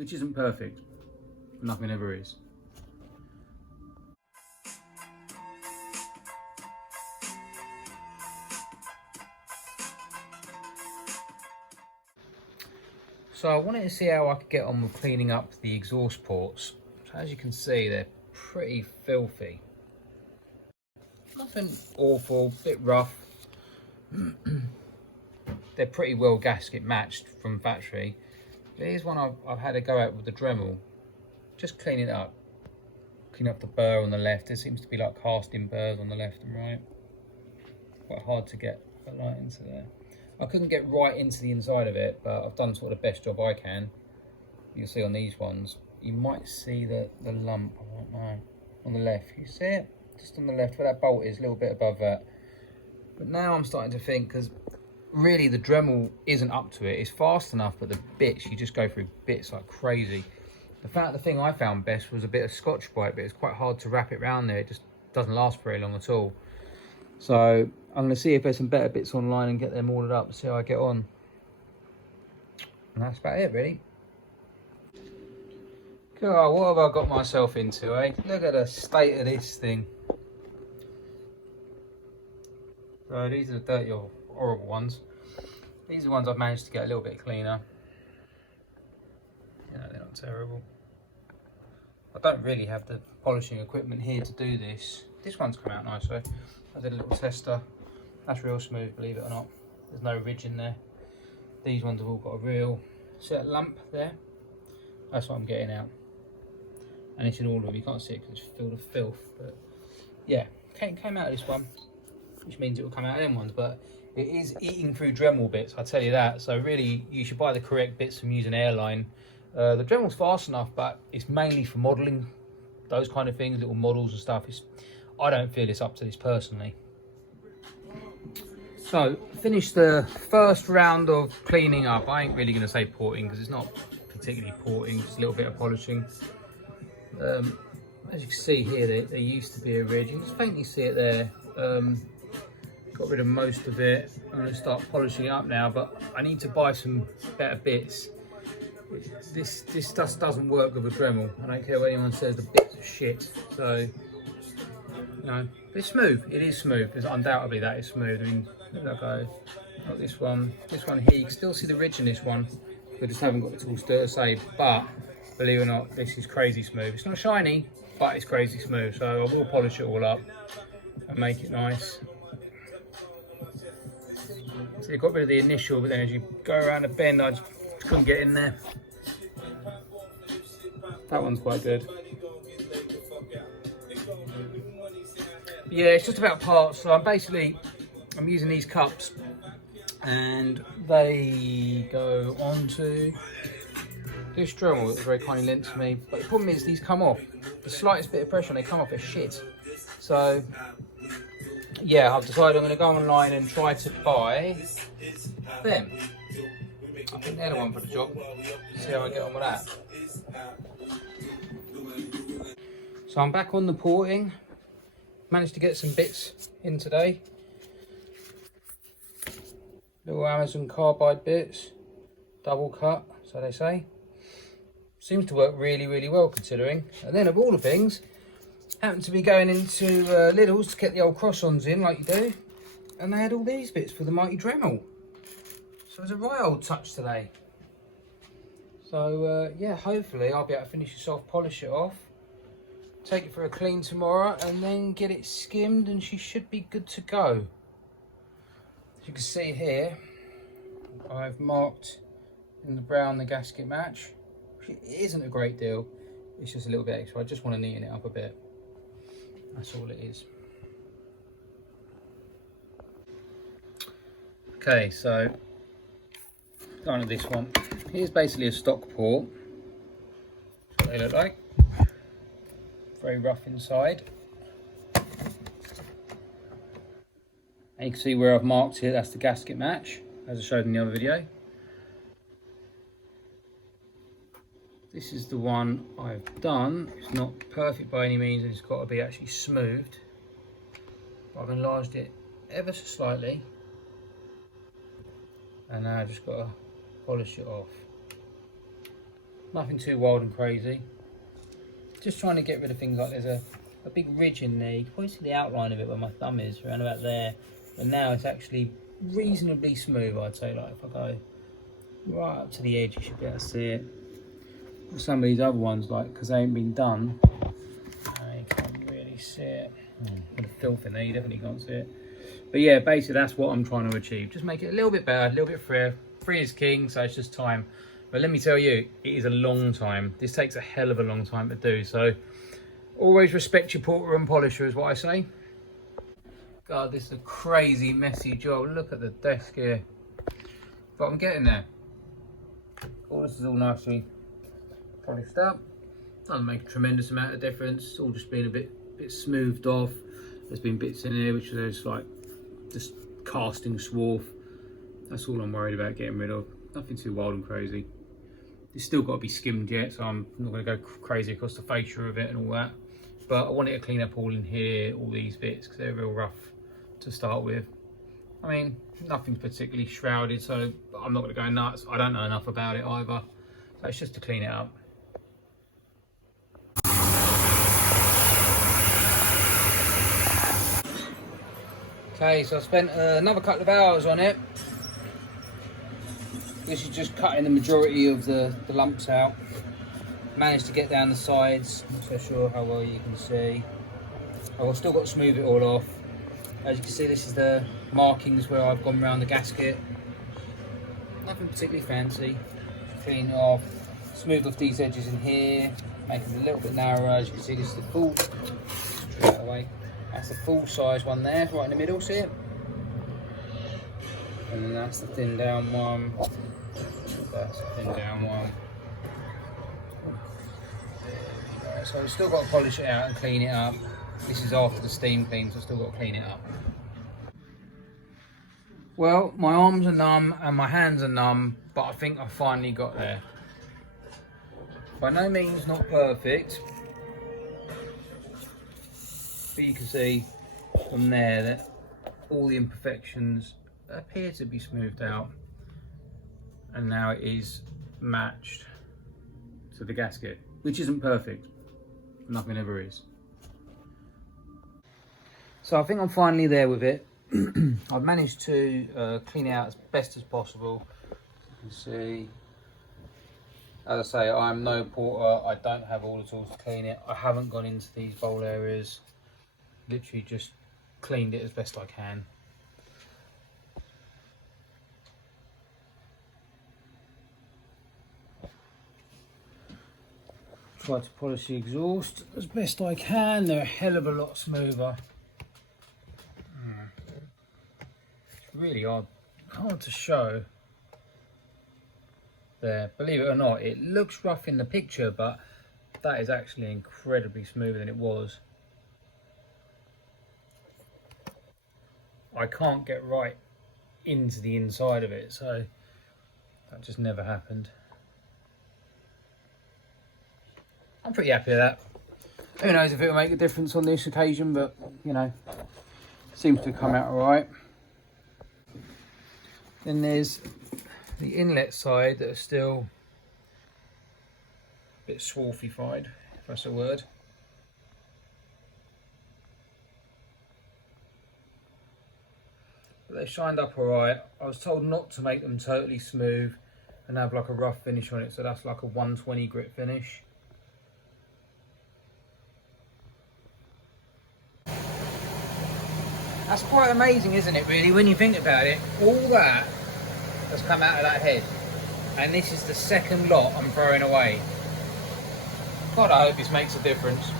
which isn't perfect. Nothing ever is. So I wanted to see how I could get on with cleaning up the exhaust ports. So as you can see, they're pretty filthy. Nothing awful, bit rough. They're pretty well gasket matched from factory. But here's one I've had to go out with the Dremel. Just clean it up. Clean up the burr on the left. There seems to be like casting burrs on the left and right. Quite hard to get a light into there. I couldn't get right into the inside of it, but I've done sort of the best job I can. You'll see on these ones, you might see the lump, I don't know, on the left. You see it? Just on the left, where that bolt is, a little bit above that. But now I'm starting to think, because really the Dremel isn't up to it. It's fast enough, but the bits, you just go through bits like crazy. The thing I found best was a bit of Scotch-Brite, but it's quite hard to wrap it around there. It just doesn't last very long at all. So I'm going to see if there's some better bits online and get them ordered up and see how I get on. And that's about it, really. God, what have I got myself into, eh? Look at the state of this thing. So these are the dirty or horrible ones. These are the ones I've managed to get a little bit cleaner. You know, they're not terrible. I don't really have the polishing equipment here to do this. This one's come out nice though. I did a little tester. That's real smooth, believe it or not. There's no ridge in there. These ones have all got a real set lump there. That's what I'm getting out. And it's in all of them. You can't see it because it's filled with filth. But yeah, came out of this one, which means it will come out of them ones. But it is eating through Dremel bits, I tell you that. So really, you should buy the correct bits from using Airline. The Dremel's fast enough, but it's mainly for modelling, those kind of things, little models and stuff. I don't feel it's up to this personally. So, finished the first round of cleaning up. I ain't really going to say porting because it's not particularly porting, just a little bit of polishing. As you can see here, there used to be a ridge. You can faintly see it there. Got rid of most of it. I'm going to start polishing it up now, but I need to buy some better bits. This just doesn't work with a Dremel. I don't care what anyone says, the bits are shit. So, you know, it's smooth. It is smooth. There's undoubtedly that is smooth. I mean, look, I got this one here. You can still see the ridge in this one. I just haven't got the tools to say. But believe it or not, this is crazy smooth. It's not shiny, but it's crazy smooth. So I will polish it all up and make it nice. So you got rid of the initial, but then as you go around the bend, I just couldn't get in there. That one's quite good. Yeah, it's just about parts. So I'm using these cups and they go onto this Dremel that was very kindly lent to me. But the problem is these come off. The slightest bit of pressure and they come off as shit. So yeah, I've decided I'm going to go online and try to buy them. I think they're the one for the job. See how I get on with that. So I'm back on the porting. Managed to get some bits in today. Little Amazon carbide bits. Double cut, so they say. Seems to work really, really well considering. And then of all the things, happened to be going into Lidl's to get the old cross-ons in like you do. And they had all these bits for the mighty Dremel. So it was a right old touch today. So yeah, hopefully I'll be able to finish this off, polish it off, take it for a clean tomorrow, and then get it skimmed, and she should be good to go. As you can see here, I've marked in the brown the gasket match. It isn't a great deal, it's just a little bit extra. I just want to neaten it up a bit. That's all it is. Okay, so going to this one. Here's basically a stock port. That's what they look like. Very rough inside. And you can see where I've marked here, that's the gasket match, as I showed in the other video. This is the one I've done. It's not perfect by any means, and it's got to be actually smoothed. But I've enlarged it ever so slightly. And now I've just got to polish it off. Nothing too wild and crazy. Just trying to get rid of things like there's a big ridge in there. You can probably see the outline of it where my thumb is, around about there. And now it's actually reasonably smooth, I'd say. Like if I go right up to the edge, you should be able to see it. Some of these other ones, like, because they ain't been done, you can't really see it. With the filth in there, you definitely can't see it. But yeah, basically that's what I'm trying to achieve. Just make it a little bit better, a little bit freer. Free is king, so it's just time. But let me tell you, it is a long time. This takes a hell of a long time to do. So always respect your porter and polisher is what I say. God, this is a crazy, messy job. Look at the desk here. But I'm getting there. All this is all nicely polished up. Doesn't make a tremendous amount of difference. It's all just been a bit smoothed off. There's been bits in here which are just like just casting swarf. That's all I'm worried about getting rid of. Nothing too wild and crazy. It's still got to be skimmed yet, so I'm not going to go crazy across the fascia of it and all that. But I wanted to clean up all in here, all these bits, because they're real rough to start with. I mean, nothing's particularly shrouded, so I'm not going to go nuts. I don't know enough about it either. So it's just to clean it up. Okay, so I spent another couple of hours on it. This is just cutting the majority of the lumps out. Managed to get down the sides. Not so sure how well you can see. I've still got to smooth it all off. As you can see, this is the markings where I've gone around the gasket. Nothing particularly fancy. Clean it off. Smooth off these edges in here. Make them a little bit narrower. As you can see, this is the full. That away. That's the full size one there, right in the middle. See it? And then that's the thin down one. That's the thin down one. So I've still got to polish it out and clean it up. This is after the steam clean, so I've still got to clean it up. Well, my arms are numb and my hands are numb, but I think I finally got there. By no means not perfect, but you can see from there that all the imperfections appear to be smoothed out, and now it is matched to the gasket, which isn't perfect. Nothing ever is. So I think I'm finally there with it. I've managed to clean it out as best as possible. You can see, as I say, I'm no porter. I don't have all the tools to clean it. I haven't gone into these bowl areas. Literally just cleaned it as best I can. Try to polish the exhaust as best I can. They're a hell of a lot smoother. It's really hard to show there. Believe it or not, it looks rough in the picture, but that is actually incredibly smoother than it was. I can't get right into the inside of it, so that just never happened. I'm pretty happy with that. Who knows if it'll make a difference on this occasion, but you know, seems to come out alright. Then there's the inlet side that are still a bit swarfified, if that's a word. But they shined up alright. I was told not to make them totally smooth and have like a rough finish on it, so that's like a 120 grit finish. That's quite amazing, isn't it, really, when you think about it? All that has come out of that head, and this is the second lot I'm throwing away. God, I hope this makes a difference.